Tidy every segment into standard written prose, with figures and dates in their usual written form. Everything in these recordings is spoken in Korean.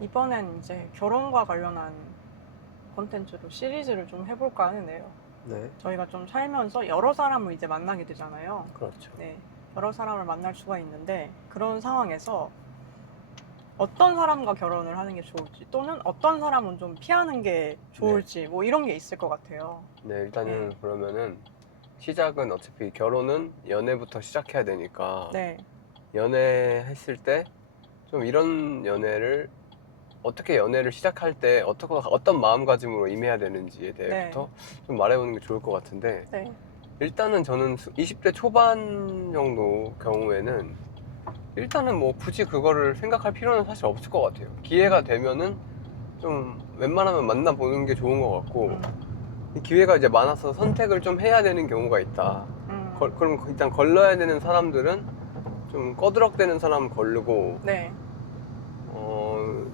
이번엔 이제 결혼과 관련한 콘텐츠로 시리즈를 좀 해볼까 하는데요. 네, 저희가 좀 살면서 여러 사람을 이제 만나게 되잖아요. 그렇죠. 네, 여러 사람을 만날 수가 있는데 그런 상황에서 어떤 사람과 결혼을 하는 게 좋을지 또는 어떤 사람은 좀 피하는 게 좋을지 뭐 이런 게 있을 것 같아요. 네, 일단은 네. 그러면은 시작은 어차피 결혼은 연애부터 시작해야 되니까 네, 연애했을 때 좀 이런 연애를 어떻게 연애를 시작할 때 어떤 마음가짐으로 임해야 되는지에 네, 대해부터 좀 말해보는 게 좋을 것 같은데 네, 일단은 저는 20대 초반 정도 경우에는 일단은 뭐 굳이 그거를 생각할 필요는 사실 없을 것 같아요. 기회가 되면은 좀 웬만하면 만나보는 게 좋은 것 같고 이 기회가 이제 많아서 선택을 좀 해야 되는 경우가 있다. 그럼 일단 걸러야 되는 사람들은 좀 꺼드럭대는 사람 걸르고 네, 어,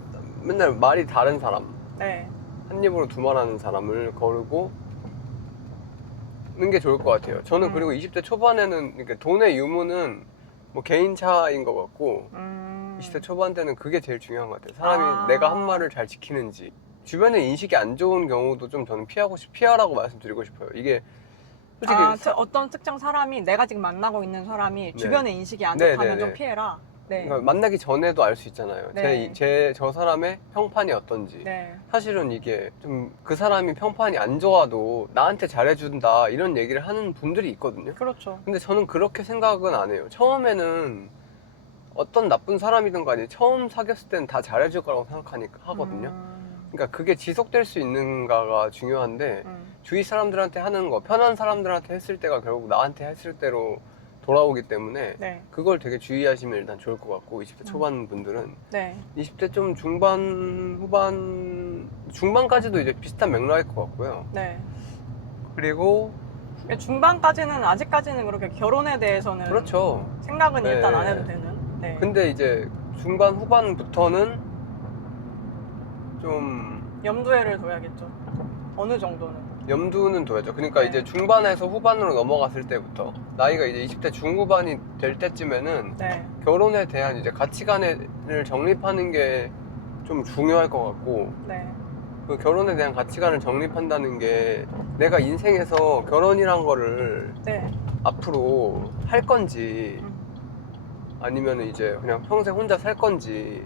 맨날 말이 다른 사람, 네, 한 입으로 두 말 하는 사람을 거르고 는 게 좋을 것 같아요. 저는 그리고 20대 초반에는 그러니까 돈의 유무는 뭐 개인 차인 것 같고 20대 초반 때는 그게 제일 중요한 것 같아요. 사람이 내가 한 말을 잘 지키는지. 주변에 인식이 안 좋은 경우도 좀 저는 피하라고 말씀드리고 싶어요. 이게 솔직히 어떤 특정 사람이 내가 지금 만나고 있는 사람이 네. 주변의 인식이 안 네, 좋다면 네, 좀 네. 피해라. 네, 그러니까 만나기 전에도 알 수 있잖아요. 네. 저 사람의 평판이 어떤지. 네, 사실은 이게 좀 그 사람이 평판이 안 좋아도 나한테 잘해준다 이런 얘기를 하는 분들이 있거든요. 그렇죠. 근데 저는 그렇게 생각은 안 해요. 처음에는 어떤 나쁜 사람이든 간에 처음 사귀었을 때는 다 잘해줄 거라고 하거든요. 그러니까 그게 지속될 수 있는가가 중요한데 주위 사람들한테 하는 거, 편한 사람들한테 했을 때가 결국 나한테 했을 때로 돌아오기 때문에 네, 그걸 되게 주의하시면 일단 좋을 것 같고 20대 초반 분들은 네. 20대 좀 중반, 후반, 중반까지도 이제 비슷한 맥락일 것 같고요. 네. 그리고 중반까지는 아직까지는 그렇게 결혼에 대해서는 그렇죠. 생각은 네. 일단 안 해도 되는. 네. 근데 이제 중반, 후반부터는 좀 염두에를 둬야겠죠. 어느 정도는. 염두는 둬야죠. 그러니까 네. 이제 중반에서 후반으로 넘어갔을 때부터 나이가 이제 20대 중후반이 될 때쯤에는 네. 결혼에 대한 이제 가치관을 정립하는 게 좀 중요할 것 같고 네. 그 결혼에 대한 가치관을 정립한다는 게 내가 인생에서 결혼이란 거를 네. 앞으로 할 건지 아니면 이제 그냥 평생 혼자 살 건지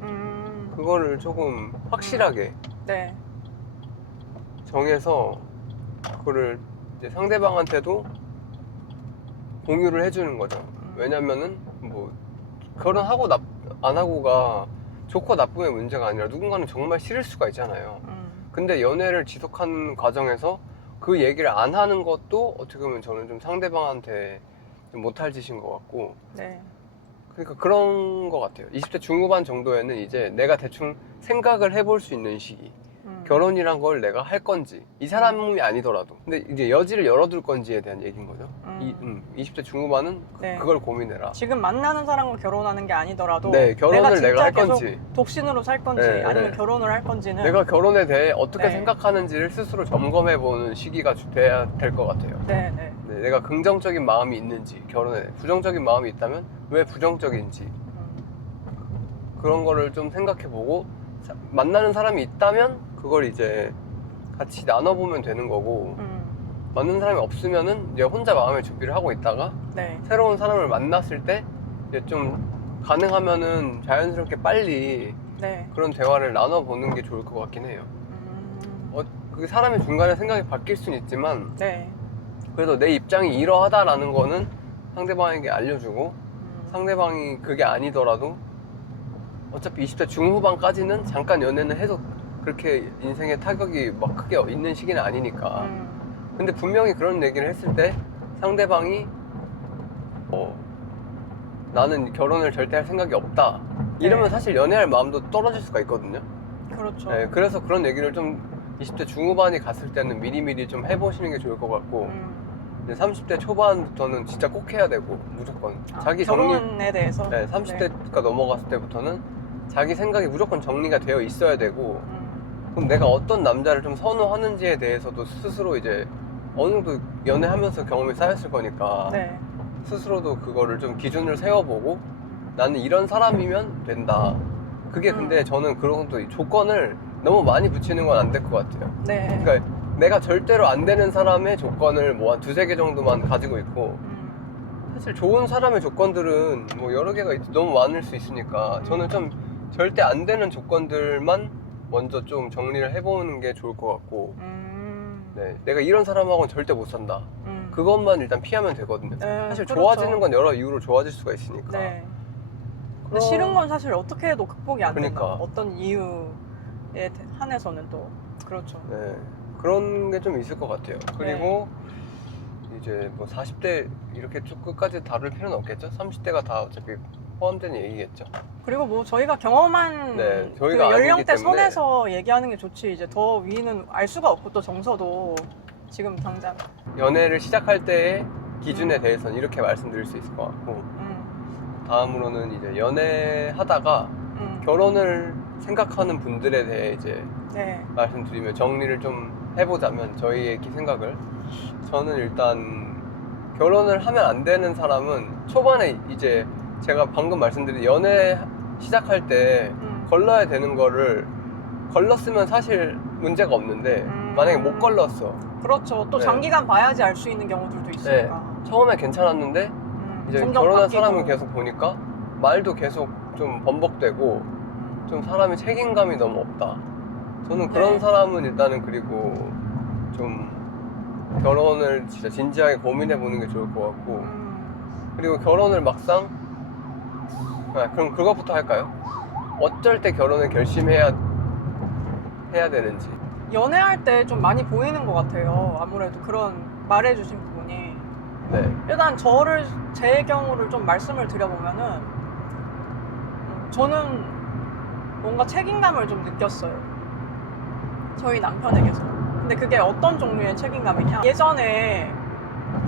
그거를 조금 확실하게 네. 정해서 그거를 이제 상대방한테도 공유를 해주는 거죠. 왜냐면은 뭐 결혼하고 안 하고가 좋고 나쁨의 문제가 아니라 누군가는 정말 싫을 수가 있잖아요. 근데 연애를 지속하는 과정에서 그 얘기를 안 하는 것도 어떻게 보면 저는 좀 상대방한테 좀 못할 짓인 것 같고 네. 그러니까 그런 것 같아요. 20대 중후반 정도에는 이제 내가 대충 생각을 해볼 수 있는 시기. 결혼이란 걸 내가 할 건지 이 사람이 아니더라도 근데 이제 여지를 열어둘 건지에 대한 얘기인 거죠. 20대 중후반은 네. 그걸 고민해라. 지금 만나는 사람과 결혼하는 게 아니더라도 네, 결혼을 진짜 내가 할 계속 건지 독신으로 살 건지 네, 아니면 네. 결혼을 할 건지는 내가 결혼에 대해 어떻게 네. 생각하는지를 스스로 점검해보는 시기가 돼야 될 것 같아요. 네, 네. 네, 내가 긍정적인 마음이 있는지 결혼에 부정적인 마음이 있다면 왜 부정적인지 그런 거를 좀 생각해보고 만나는 사람이 있다면 그걸 이제 같이 나눠보면 되는 거고 맞는 사람이 없으면은 이제 혼자 마음의 준비를 하고 있다가 네. 새로운 사람을 만났을 때 이제 좀 가능하면은 자연스럽게 빨리 네. 그런 대화를 나눠보는 게 좋을 것 같긴 해요. 그 사람이 중간에 생각이 바뀔 수는 있지만 네. 그래도 내 입장이 이러하다라는 거는 상대방에게 알려주고 상대방이 그게 아니더라도 어차피 20대 중후반까지는 잠깐 연애는 해도 그렇게 인생에 타격이 막 크게 있는 시기는 아니니까 근데 분명히 그런 얘기를 했을 때 상대방이 나는 결혼을 절대 할 생각이 없다 이러면 네. 사실 연애할 마음도 떨어질 수가 있거든요. 그렇죠. 네, 그래서 그런 얘기를 좀 20대 중후반이 갔을 때는 미리미리 좀 해보시는 게 좋을 것 같고 이제 30대 초반부터는 진짜 꼭 해야 되고 무조건 자기 정리 결혼에 대해서 네, 30대가 넘어갔을 때부터는 자기 생각이 무조건 정리가 되어 있어야 되고 그럼 내가 어떤 남자를 좀 선호하는지에 대해서도 스스로 이제 어느 정도 연애하면서 경험이 쌓였을 거니까 네. 스스로도 그거를 좀 기준을 세워보고 나는 이런 사람이면 된다 그게 근데 저는 그런 것도 조건을 너무 많이 붙이는 건 안 될 것 같아요. 네. 그러니까 내가 절대로 안 되는 사람의 조건을 뭐 한 두세 개 정도만 가지고 있고, 사실 좋은 사람의 조건들은 뭐 여러 개가 너무 많을 수 있으니까 저는 좀 절대 안 되는 조건들만 먼저 좀 정리를 해보는 게 좋을 것 같고, 네, 내가 이런 사람하고는 절대 못 산다. 그것만 일단 피하면 되거든요. 네, 사실 그렇죠. 좋아지는 건 여러 이유로 좋아질 수가 있으니까. 네. 근데 싫은 건 사실 어떻게 해도 극복이 안 된다. 그러니까. 어떤 이유에 한해서는 또 그렇죠. 네, 그런 게 좀 있을 것 같아요. 그리고 이제 뭐 40대 이렇게 쭉 끝까지 다룰 필요는 없겠죠? 30대가 다 어차피 포함되는 얘기겠죠? 그리고 뭐 저희가 경험한 네, 그 저희가 아니기 연령대 때문에. 선에서 얘기하는 게 좋지. 이제 더 위는 알 수가 없고 또 정서도 지금 당장. 연애를 시작할 때의 기준에 대해서는 이렇게 말씀드릴 수 있을 것 같고, 다음으로는 이제 연애하다가 결혼을 생각하는 분들에 대해 이제 네. 말씀드리면, 정리를 좀 해보자면 저희의 생각을, 저는 일단 결혼을 하면 안 되는 사람은 초반에 이제 제가 방금 말씀드린 연애 시작할 때 걸러야 되는 거를 걸렀으면 사실 문제가 없는데, 만약에 못 걸렀어. 그렇죠. 또 네. 장기간 봐야지 알 수 있는 경우들도 있으니까. 처음에 괜찮았는데 이제 점점 결혼한 바뀌고. 사람을 계속 보니까 말도 계속 좀 번복되고 좀 사람이 책임감이 너무 없다. 저는 그런 네. 사람은 일단은, 그리고 좀 결혼을 진짜 진지하게 고민해 보는 게 좋을 것 같고, 그리고 결혼을 막상, 그럼 그것부터 할까요? 어쩔 때 결혼을 결심해야 되는지. 연애할 때 좀 많이 보이는 것 같아요. 아무래도 그런 말해주신 부분이. 네. 일단 제 경우를 좀 말씀을 드려보면은, 저는 뭔가 책임감을 좀 느꼈어요. 저희 남편에게서. 근데 그게 어떤 종류의 책임감이냐? 예전에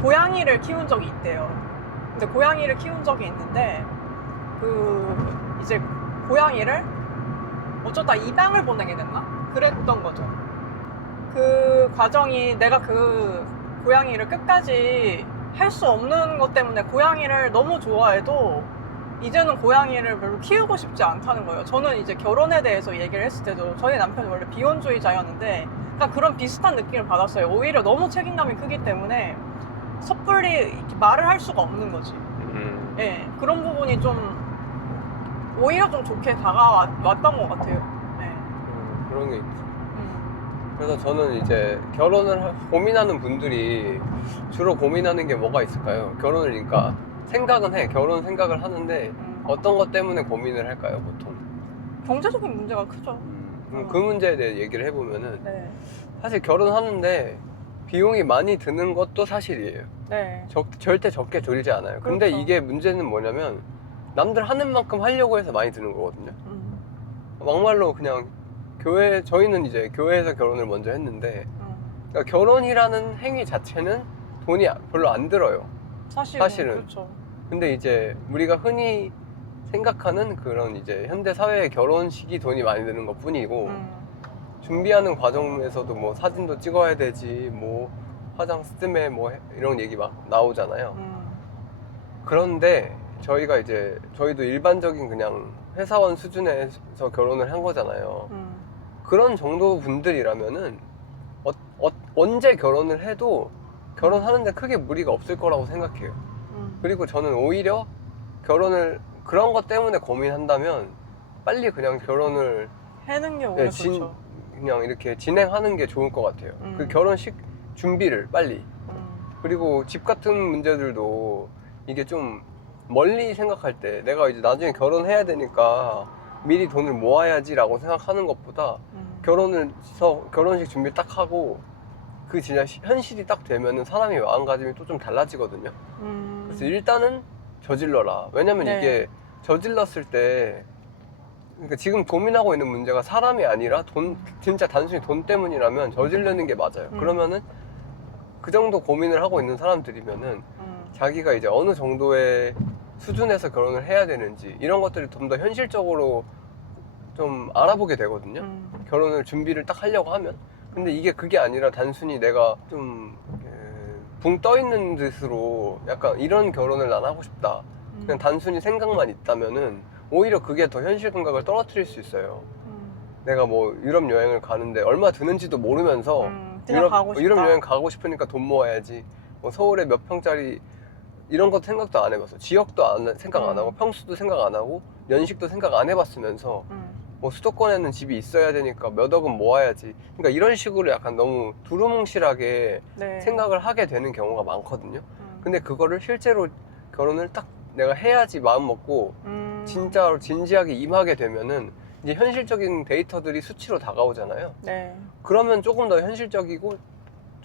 고양이를 키운 적이 있대요. 근데 고양이를 키운 적이 있는데, 이제 고양이를 어쩌다 입양을 보내게 됐나? 그랬던 거죠. 그 과정이, 내가 그 고양이를 끝까지 할 수 없는 것 때문에 고양이를 너무 좋아해도 이제는 고양이를 별로 키우고 싶지 않다는 거예요. 저는 이제 결혼에 대해서 얘기를 했을 때도 저희 남편이 원래 비혼주의자였는데 약간 그런 비슷한 느낌을 받았어요. 오히려 너무 책임감이 크기 때문에 섣불리 이렇게 말을 할 수가 없는 거지. 예, 그런 부분이 좀 오히려 좀 좋게 다가왔던 것 같아요. 네. 그런 게 있죠. 그래서 저는 이제 결혼을 고민하는 분들이 주로 고민하는 게 뭐가 있을까요? 결혼을, 그러니까 생각은 해. 결혼 생각을 하는데 어떤 것 때문에 고민을 할까요, 보통? 경제적인 문제가 크죠. 그럼 그 문제에 대해 얘기를 해보면은, 네. 사실 결혼하는데 비용이 많이 드는 것도 사실이에요. 네. 절대 적게 들지 않아요. 근데 그렇죠. 이게 문제는 뭐냐면, 남들 하는 만큼 하려고 해서 많이 드는 거거든요. 막말로 그냥 저희는 이제 교회에서 결혼을 먼저 했는데, 그러니까 결혼이라는 행위 자체는 돈이 별로 안 들어요. 사실은. 그렇죠. 근데 이제 우리가 흔히 생각하는 그런 이제 현대 사회의 결혼식이 돈이 많이 드는 것 뿐이고, 준비하는 과정에서도 뭐 사진도 찍어야 되지, 뭐 화장 스드메 뭐 이런 얘기 막 나오잖아요. 그런데 저희도 일반적인 그냥 회사원 수준에서 결혼을 한 거잖아요. 그런 정도 분들이라면은 언제 결혼을 해도 결혼하는데 크게 무리가 없을 거라고 생각해요. 그리고 저는 오히려 결혼을 그런 것 때문에 고민한다면 빨리 그냥 결혼을 해는 게 오히려 좋죠. 그냥 이렇게 진행하는 게 좋을 것 같아요. 그 결혼식 준비를 빨리. 그리고 집 같은 문제들도 이게 좀 멀리 생각할 때, 내가 이제 나중에 결혼해야 되니까 미리 돈을 모아야지라고 생각하는 것보다 결혼식 준비 딱 하고 그 진짜 현실이 딱 되면은 사람이 마음가짐이 또 좀 달라지거든요. 그래서 일단은 저질러라. 왜냐면 네. 이게 저질렀을 때, 그러니까 지금 고민하고 있는 문제가 사람이 아니라 진짜 단순히 돈 때문이라면 저지르는 게 맞아요. 그러면은 그 정도 고민을 하고 있는 사람들이면은 자기가 이제 어느 정도의 수준에서 결혼을 해야 되는지 이런 것들을 좀 더 현실적으로 좀 알아보게 되거든요. 결혼을 준비를 딱 하려고 하면. 근데 이게 그게 아니라 단순히 내가 좀 붕 떠 있는 듯으로 약간 이런 결혼을 난 하고 싶다, 그냥 단순히 생각만 있다면은 오히려 그게 더 현실 감각을 떨어뜨릴 수 있어요. 음. 내가 뭐 유럽 여행을 가는데 얼마 드는지도 모르면서 그냥 가고 싶다. 유럽 여행 가고 싶으니까 돈 모아야지. 뭐 서울에 몇 평짜리 이런 것도 생각도 안 해봤어. 지역도 생각 안 하고 평수도 생각 안 하고 연식도 생각 안 해봤으면서 뭐 수도권에는 집이 있어야 되니까 몇 억은 모아야지. 그러니까 이런 식으로 약간 너무 두루뭉실하게 네. 생각을 하게 되는 경우가 많거든요. 근데 그거를 실제로 결혼을 딱 내가 해야지 마음 먹고 진짜로 진지하게 임하게 되면은 이제 현실적인 데이터들이 수치로 다가오잖아요. 네. 그러면 조금 더 현실적이고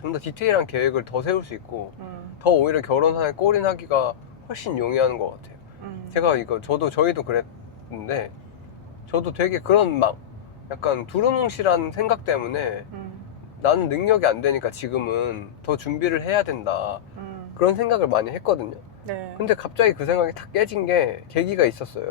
좀 더 디테일한 계획을 더 세울 수 있고 더 오히려 결혼에 골인하기가 훨씬 용이한 것 같아요. 제가 저희도 그랬는데 저도 되게 그런 막 약간 두루뭉실한 생각 때문에 나는 능력이 안 되니까 지금은 더 준비를 해야 된다 그런 생각을 많이 했거든요. 네. 근데 갑자기 그 생각이 탁 깨진 게 계기가 있었어요.